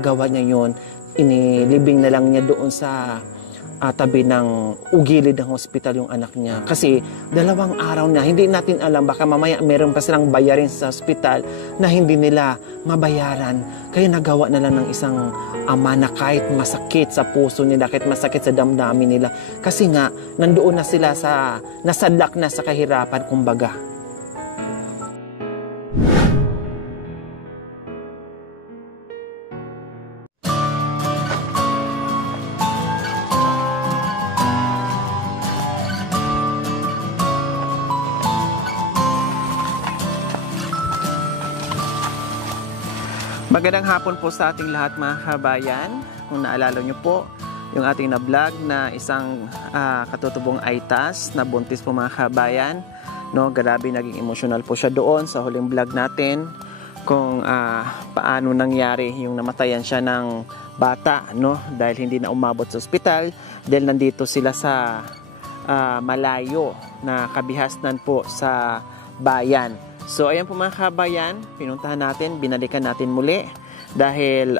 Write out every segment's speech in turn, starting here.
Gawa niya yun, inilibing na lang niya doon sa tabi ng ugilid ng hospital yung anak niya. Kasi 2 araw na, hindi natin alam, baka mamaya meron pa silang bayarin sa hospital na hindi nila mabayaran. Kaya nagawa na lang ng isang ama na kahit masakit sa puso nila, kahit masakit sa damdamin nila. Kasi nga, nandoon na sila nasadlak na sa kahirapan, kumbaga. Magandang hapon po sa ating lahat mga kabayan. Kung naalala nyo po, yung ating na-vlog na isang katutubong Aitas na buntis po mga kabayan. No, grabe naging emotional po siya doon sa huling vlog natin kung paano nangyari yung namatayan siya ng bata, no? Dahil hindi na umabot sa ospital, dahil nandito sila sa malayo na kabihasnan po sa bayan. So, ayan po mga kabayan, pinuntahan natin, binalikan natin muli dahil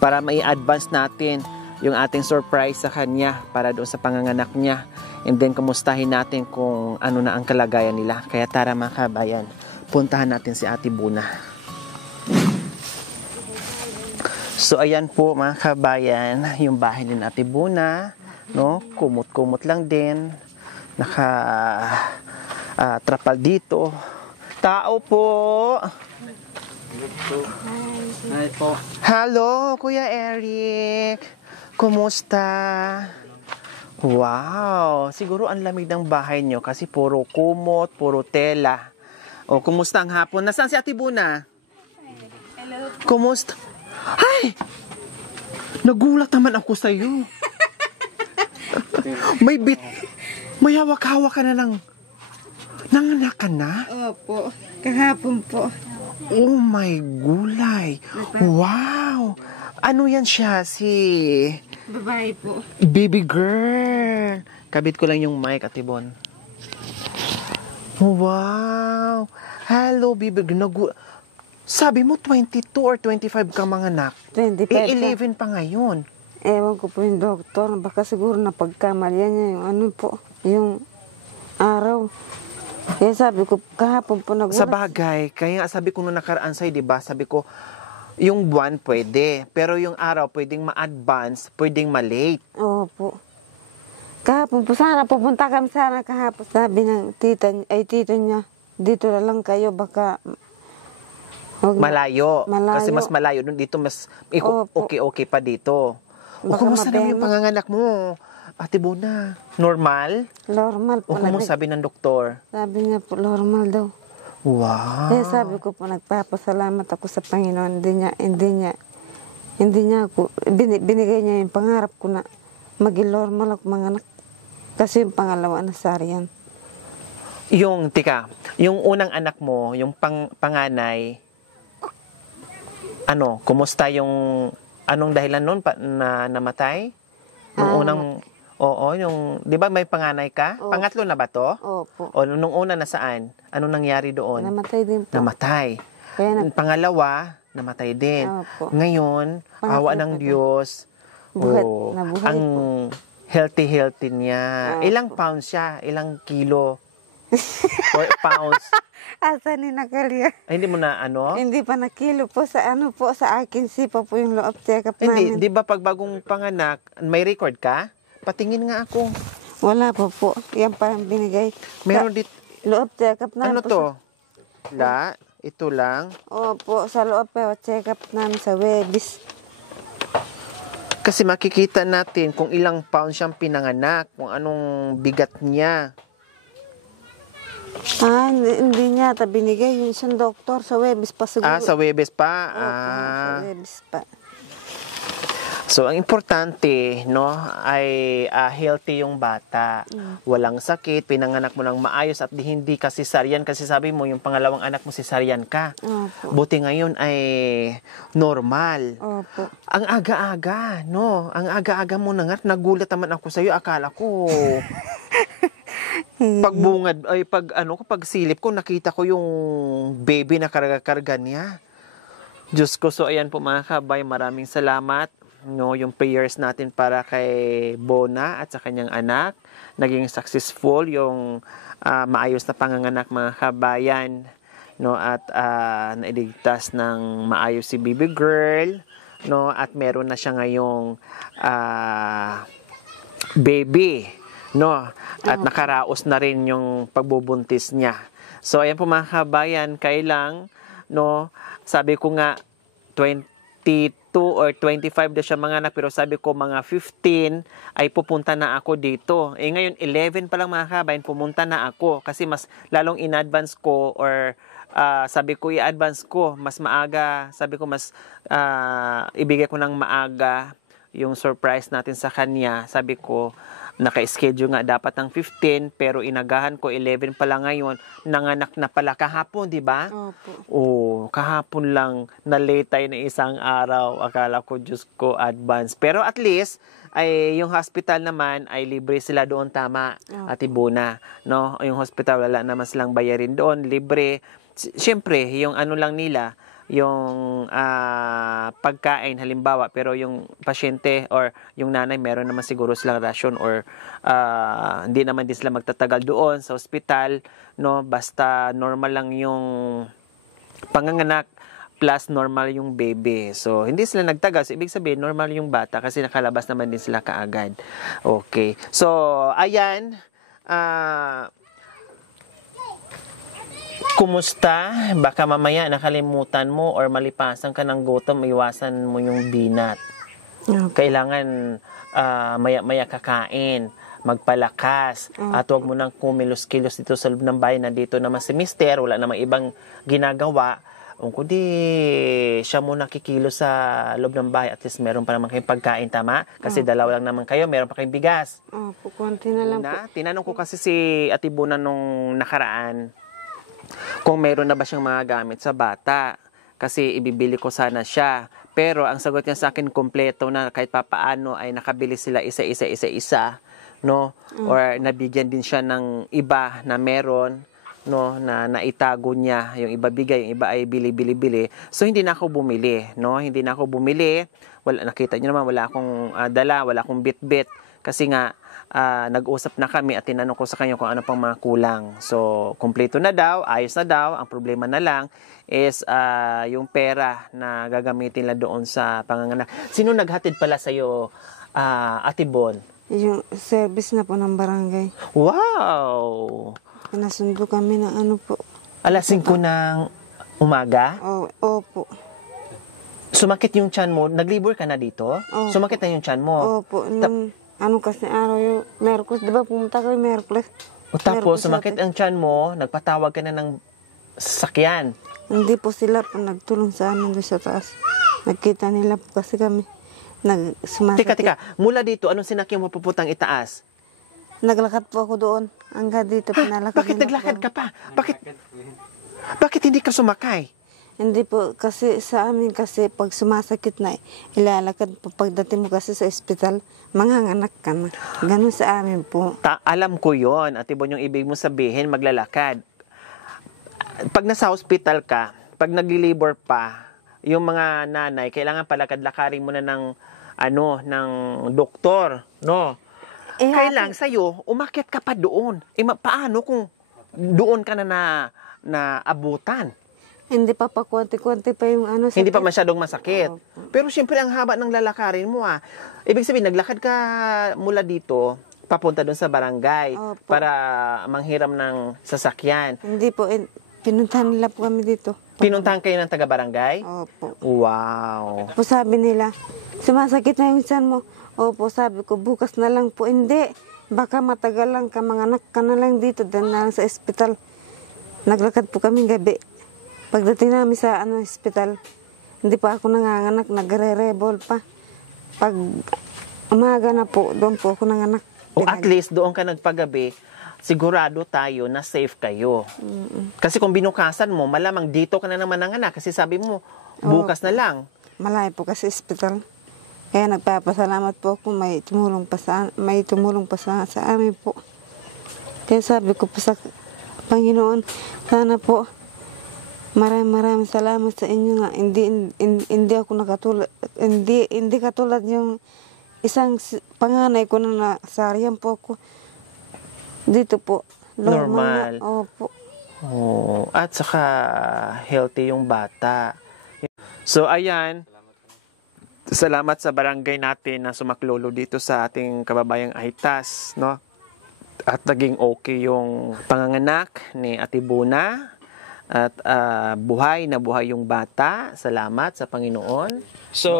para mai-advance natin yung ating surprise sa kanya para doon sa panganganak niya. And then, kumustahin natin kung ano na ang kalagayan nila. Kaya tara mga kabayan, puntahan natin si Ate Buna. So, ayan po mga kabayan, yung bahay ni Ate Buna, no? Kumot-kumot lang din. Trapal dito. Tao po. Hi po. Hello, Kuya Eric. Kumusta? Wow, siguro ang lamig ng bahay nyo kasi puro kumot, puro tela. O, kumusta ang hapon? Nasaan si Ate Buna? Hello. Kumusta? Ay! Nagulat naman ako sa'yo. May hawak-hawak ka na ng nanganak ka na? Opo, kahapon po. Oh my gulay. Wow! Ano yan siya? Si Babae po. baby girl. Kabit ko lang yung mic, Ate Bon. Wow! Hello, baby girl. Sabi mo 22 or 25 ka manganak. 25 11 pa ngayon. Ewan ko po yung doktor. Baka siguro napagkamalian niya yung ano po, yung araw. Kaya sabi ko, kahapon po nagulat. Sa bagay, kaya sabi ko nung nakaraan sa'yo, diba? Sabi ko, yung buwan pwede, pero yung araw pwedeng ma-advance, pwedeng ma-late. Opo. Kahapon po, sana pupunta kami sana kahapon. Sabi ng tito niya, dito na lang kayo, baka Malayo. Malayo. Kasi mas malayo. Dito mas okay pa dito. O, Baka kumusta naman yung mabema. panganganak mo? Ate Buna, normal? Normal po. O kumusta sabi ng doktor? Sabi niya po, normal daw. Wow. Kaya sabi ko po, nagpapasalamat ako sa Panginoon. Hindi niya ako, binigay niya yung pangarap ko na maging normal ako manganak. Kasi yung pangalawa na sarian. Yung unang anak mo, yung panganay, kumusta yung, anong dahilan nun na namatay? Nung unang, di ba may panganay ka? Opo. Pangatlo na ba to? Opo. O nung una nasaan? Anong nangyari doon? Namatay din po. Namatay. Kaya Pangalawa, namatay din. Opo. Ngayon, awa ng Diyos, Nabuhay ang healthy niya. Opo. Ilang pounds siya? Ilang kilo? Or pounds? Asa ni Nakalia? Ay, hindi mo na Hindi pa nakilo po sa sa akin sipa po yung loob check-up namin. Hindi, di ba pag bagong panganak, may record ka? Patingin nga ako. Wala pa po. Yan parang binigay. Meron dito. Loob check-up namin Ano to? Ito lang. Opo, sa loob pa check-up namin sa Webis. Kasi makikita natin kung ilang pounds siyang pinanganak, kung anong bigat niya. Hindi niya binigay yung isang doktor sa Webis pa siguro. Sa Webes pa? Opo, sa Webis pa. So, ang importante, no, ay healthy yung bata. Walang sakit, pinanganak mo ng maayos at hindi ka cesarean kasi sabi mo, yung pangalawang anak mo cesarean ka. Opo. Buti ngayon ay normal. Opo. Ang aga-aga, no? Ang aga-aga mo na nga, nagulat naman ako sa'yo. Akala ko, pag silip ko, nakita ko yung baby na karga-karga niya. Diyos ko, so ayan po mga kabay, maraming salamat. No, yung prayers natin para kay Bona at sa kanyang anak, naging successful yung maayos na panganganak mga kabayan, no, at nailigtas ng maayos si baby girl, no, at meron na siya ngayong baby, no, at nakaraos na rin yung pagbubuntis niya. So ayan po mga kabayan, kailang, no, sabi ko nga 22 or 25 na siya mga anak, pero sabi ko mga 15 ay pupunta na ako dito. Ngayon 11 pa lang mga kabayan, pumunta na ako kasi mas lalong in-advance ko, or sabi ko i-advance ko mas maaga, sabi ko mas ibigay ko ng maaga yung surprise natin sa kanya. Sabi ko naka-schedule nga dapat ng 15, pero inagahan ko 11 pa lang ngayon. Nanganak na pala kahapon, di ba? Opo. Oo, kahapon lang na-late tayo na isang araw. Akala ko, Diyos ko, advance. Pero at least, ay yung hospital naman ay libre sila doon, tama, Ate Bona, no? Yung hospital wala naman silang bayarin doon, libre. Siyempre, yung ano lang nila, yung pagkain halimbawa, pero yung pasyente or yung nanay meron naman siguro silang ration, or hindi naman din sila magtatagal doon sa ospital, no, basta normal lang yung panganganak plus normal yung baby. So hindi sila nagtagal, so ibig sabihin normal yung bata kasi nakalabas naman din sila kaagad. Okay, so ayan, kumusta? Baka mamaya nakalimutan mo or malipasan ka ng gutom, iwasan mo yung binat. Kailangan maya-maya kakain, magpalakas, at huwag mo nang kumilos-kilos dito sa loob ng bahay. Nandito naman si Mister, wala namang ibang ginagawa. Kundi siya muna kikilos sa loob ng bahay, at least meron pa naman kayong pagkain, tama? Kasi dalawa lang naman kayo, meron pa kayong bigas. Konti na lang po. Tinanong ko kasi si Ate Bona nung nakaraan, kung meron na ba siyang mga gamit sa bata, kasi ibibili ko sana siya. Pero ang sagot niya sa akin, kompleto na, kahit papaano ay nakabili sila isa-isa, no? Or nabigyan din siya ng iba na meron, no, na naitago niya, yung iba bigay, yung iba ay bili. So hindi na ako bumili, no? Hindi na ako bumili. Wala, nakita niyo naman, wala akong dala, wala akong bit-bit, kasi nga nag-usap na kami at tinanong ko sa kanya kung ano pang mga kulang. So, kumpleto na daw, ayos na daw. Ang problema na lang is yung pera na gagamitin nila doon sa panganganak. Sino naghatid pala sa'yo, Ate Bon? Yung service na po ng barangay. Wow! Pinasundo kami ng ano po. Alas 5 ng umaga? Opo. Sumakit yung tiyan mo? Nag-labor ka na dito? Opo. Sumakit na yung tiyan mo? Opo. Ano kasi araw yung Merkules, di ba pumunta kayo Merkules? Tapos sumakit ang tiyan mo, nagpatawag ka na ng sasakyan. Hindi po sila po nagtulong sa amin doon sa taas. Nagkita nila po kasi kami. Sumasakit. Teka, mula dito, anong sinakyan mo papuntang itaas? Naglakad po ako doon. Hanggang dito, pinalakad. Bakit naglakad ka pa? Bakit hindi ka sumakay? Hindi po, kasi sa amin kasi pag sumasakit na, ilalakad po pagdating mo kasi sa ospital, manganganak ka na. Ganun sa amin po. Alam ko yon, Ate Bon, yung ibig mo sabihin, maglalakad. Pag nasa hospital ka, pag nagli-labor pa, yung mga nanay, kailangan palakad-lakarin mo na ng doktor, no? Kailangan sa'yo, umakyat ka pa doon. Paano kung doon ka na abutan? Hindi pa konti-konti pa yung sakit. Hindi pa masyadong masakit. Pero siyempre, ang haba ng lalakarin mo, Ibig sabihin, naglakad ka mula dito, papunta doon sa barangay, para manghiram ng sasakyan. Hindi po, pinuntahan nila po kami dito. Pinuntahan kayo ng taga-barangay? Opo. Wow. Po sabi nila, sumasakit na yung tiyan mo. Opo, sabi ko, bukas na lang po. Hindi, baka matagal lang ka, manganak ka na lang dito, dahil na lang sa ospital. Naglakad po kami gabi. Pagdating namin sa hospital, hindi pa ako nanganganak, nagre-rebol pa. Pag umaga na po, doon po ako nanganak. O at least doon ka nagpagabi, sigurado tayo na safe kayo. Kasi kung binukasan mo, malamang dito ka na naman nanganak kasi sabi mo, bukas na lang. Malayo po kasi hospital. Kaya nagpapasalamat po ako, may tumulong pa sa amin po. Kaya sabi ko po sa Panginoon, sana po Maraming salamat sa inyo nga. Hindi ako nakatulad, hindi katulad yung isang panganay ko na nasariyan po ako. Dito po. Normal. Opo. Oh, at saka healthy yung bata. So ayan, salamat sa barangay natin na sumaklolo dito sa ating kababayang Aitas, no? At naging okay yung panganganak ni Ate Buna. At buhay na buhay yung bata. Salamat sa Panginoon. So,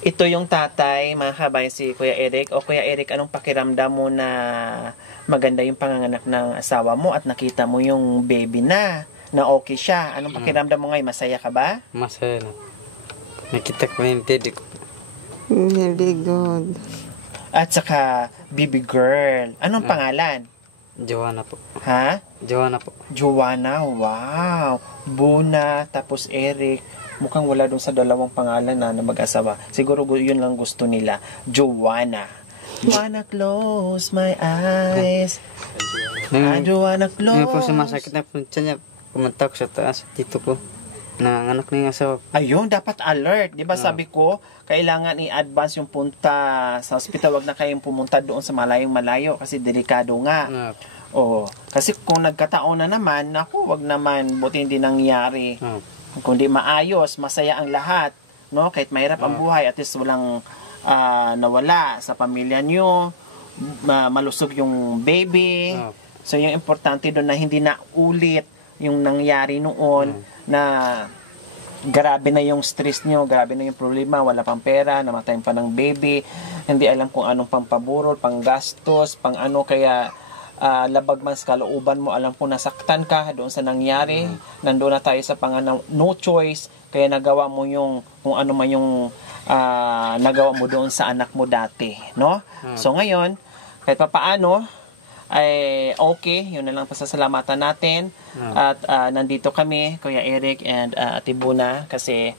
ito yung tatay, mga kabayan, si Kuya Eric. O Kuya Eric, anong pakiramdam mo na maganda yung panganganak ng asawa mo at nakita mo yung baby na okay siya? Anong pakiramdam mo ngayon? Masaya ka ba? Masaya na. Nakita ko yung teddy ko. Very good. At saka, baby girl. Anong pangalan? Joanna po. Ha? Joanna po. Joanna, wow. Buna, tapos Eric. Mukhang wala dun sa dalawang pangalan na mag-asawa. Siguro yun lang gusto nila. Joanna. Wanna close my eyes. I do wanna close. Ngayon po sumasakit na po niya. Pumunta ko sa taas. Dito po. Nanganak na yung asawa. Ayun, dapat alert. Di ba sabi ko, kailangan i-advance yung punta sa hospital. Wag na kayong pumunta doon sa malayo kasi delikado nga. Kasi kung nagkataon na naman, wag naman, buti hindi nangyari. Kung di maayos, masaya ang lahat. No? Kahit mahirap ang buhay, at least walang nawala sa pamilya nyo, malusog yung baby. So yung importante doon na hindi na ulit yung nangyari noon, na grabe na yung stress nyo, grabe na yung problema, wala pang pera, namatay pa ng baby, hindi alam kung anong pampaburol, panggastos, pang ano, kaya labag man sa kalooban mo, alam ko nasaktan ka doon sa nangyari, nandoon na tayo sa no choice, kaya nagawa mo yung, kung ano man yung nagawa mo doon sa anak mo dati, no? So ngayon, kahit pa paano, ay okay, yun na lang pasasalamatan natin. At nandito kami, Kuya Eric and Ate Buna, kasi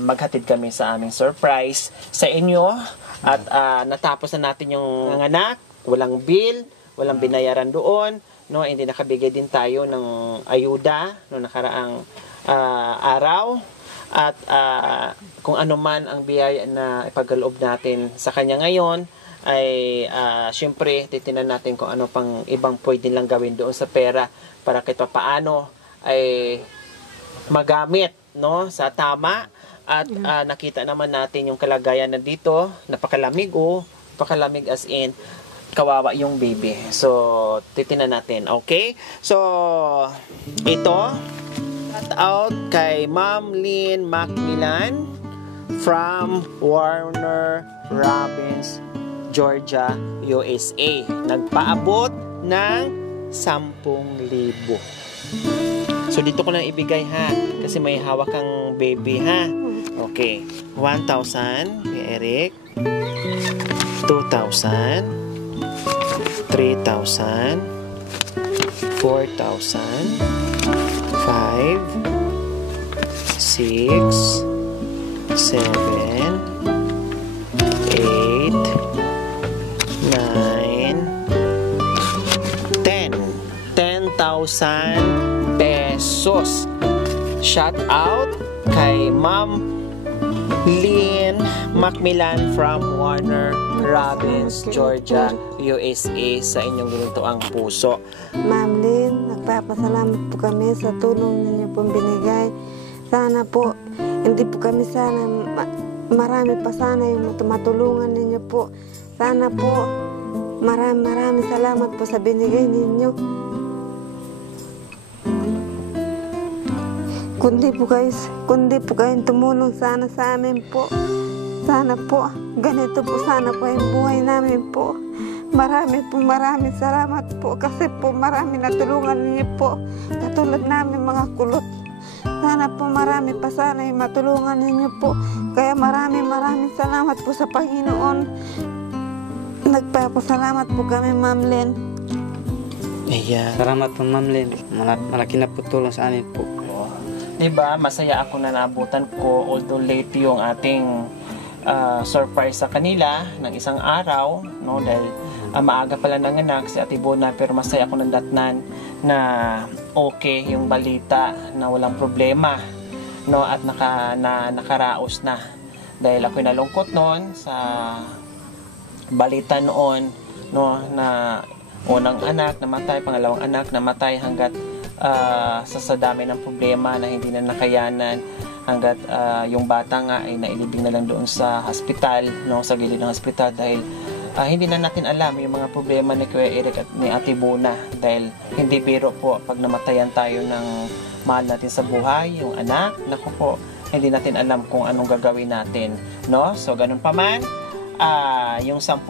maghatid kami sa aming surprise sa inyo. At natapos na natin yung anak, walang bill, walang binayaran doon, no? Hindi nakabigay din tayo ng ayuda no nakaraang araw. At kung ano man ang biyaya na ipagkaloob natin sa kanya ngayon, ay syempre titinan natin kung ano pang ibang pwede lang gawin doon sa pera para kahit paano ay magamit, no, sa tama. At nakita naman natin yung kalagayan na dito, napakalamig napakalamig as in kawawa yung baby. So titinan natin, okay? So ito, shout out kay Ma'am Lynn Macmillan from Warner Robins, Georgia, USA. Nagpaabot ng 10,000. So dito ko lang ibigay ha, kasi may hawak kang baby ha. Okay, 1,000 kay Eric, 2,000, 3,000, 4,000, 5, 6, 7, 8, 10,000 pesos. Shout out kay Ma'am Lynn Macmillan from Warner Robins, Georgia, USA, sa inyong ginintuang puso. Ma'am Lynn, nagpapasalamat po kami sa tulong ninyo pong binigay. Sana po, hindi po kami marami pa sana yung matulungan ninyo po. Sana po, maraming salamat po sa binigay ninyo. Kundi po kayo tumulong sana sa amin po. Sana po, ganito po sana po yung buhay namin po. Maraming salamat po kasi po marami natulungan niyo po. Katulad namin mga kulot. Sana po marami pa sana yung matulungan ninyo po. Kaya maraming salamat po sa Panginoon. Nagpapasalamat po kami, Ma'am Lynn. Ayan. Salamat po, Ma'am Lynn. Malaki na po tulong sa amin po. Diba, masaya ako na naabutan ko, although late yung ating surprise sa kanila ng isang araw, no, dahil maaga pala nanganak si Ate Bona, pero masaya ako ng datnan na okay yung balita, na walang problema, no, at nakaraos na. Dahil ako'y nalungkot noon sa balita noon, no, na unang anak namatay, pangalawang anak namatay, hanggat sa dami ng problema na hindi na nakayanan, hanggat yung bata nga ay nailibing na lang doon sa hospital, no, sa gilid ng hospital, dahil hindi na natin alam yung mga problema ni Kuya Eric at ni Ate Bona. Dahil hindi biro po pag namatayan tayo ng mahal natin sa buhay, yung anak, naku po, hindi natin alam kung anong gagawin natin, no? So ganun pa man, yung 10,000,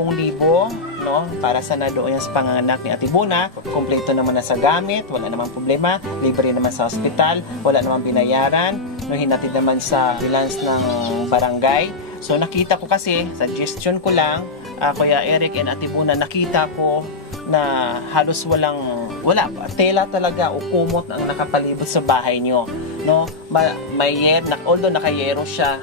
no, para sana doon yan sa panganganak ni Ate Bona, kompleto naman na sa gamit, wala namang problema, libre naman sa hospital, wala namang binayaran, no, hinatid naman sa ambulance ng barangay. So nakita ko kasi, suggestion ko lang, Kuya Eric and Ate Bona, nakita ko na halos wala, tela talaga o kumot ang nakapalibot sa bahay nyo, no? Although nakayero siya,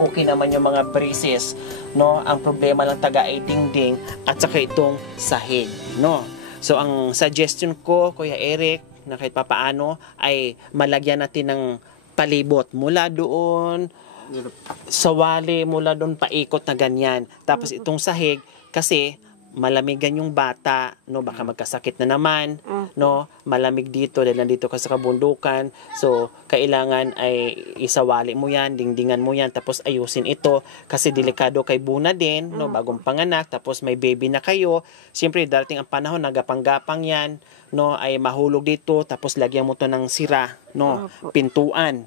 okay naman yung mga braces, no? Ang problema lang taga ay dingding at saka itong sahig, no? So ang suggestion ko, Kuya Eric, na kahit papaano ay malagyan natin ng palibot mula doon sa wali, mula doon paikot na ganyan. Tapos itong sahig, kasi malamigan yung bata, no, baka magkasakit na naman, no, malamig dito dahil nandito ka sa kabundukan. So kailangan ay isawali mo yan, dingdingan mo yan, tapos ayusin ito kasi delikado kay Bona din, no, bagong panganak, tapos may baby na kayo. Siyempre darating ang panahon, nagapang-gapang yan, no, ay mahulog dito, tapos lagyan mo to ng sira, no, pintuan.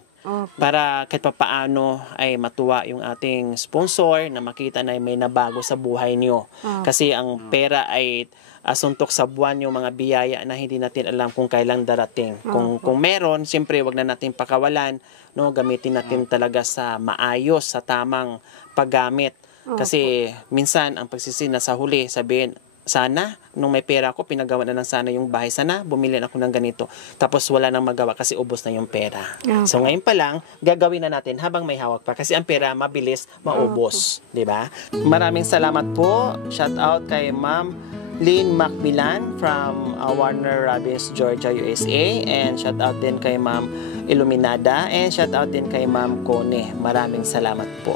Para kahit papaano ay matuwa yung ating sponsor na makita na may nabago sa buhay niyo. Kasi ang pera ay suntok sa buwan, yung mga biyaya na hindi natin alam kung kailan darating. Kung meron, siyempre wag na natin pakawalan, no, gamitin natin talaga sa maayos, sa tamang paggamit. Kasi minsan ang pagsisi na sa huli, sabihin, sana, nung may pera ako, pinagawa na lang sana yung bahay. Sana, bumili na ako ng ganito. Tapos wala nang magawa kasi ubos na yung pera. So ngayon pa lang, gagawin na natin habang may hawak pa. Kasi ang pera, mabilis maubos. Diba? Maraming salamat po. Shout out kay Ma'am Lynn Macmillan from Warner Robins, Georgia, USA. And shout out din kay Ma'am Illuminada. And shout out din kay Ma'am Cone. Maraming salamat po.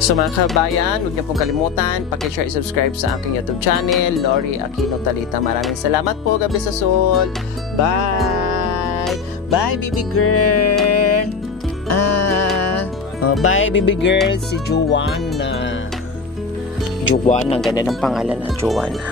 So mga kabayan, huwag niyo pong kalimutan, paki-share and subscribe sa aking YouTube channel, Lori Aquino Talita. Maraming salamat po, God bless us all. Bye! Bye, baby girl! Bye, baby girl, si Joanna. Joanna, ang ganda ng pangalan na Joanna.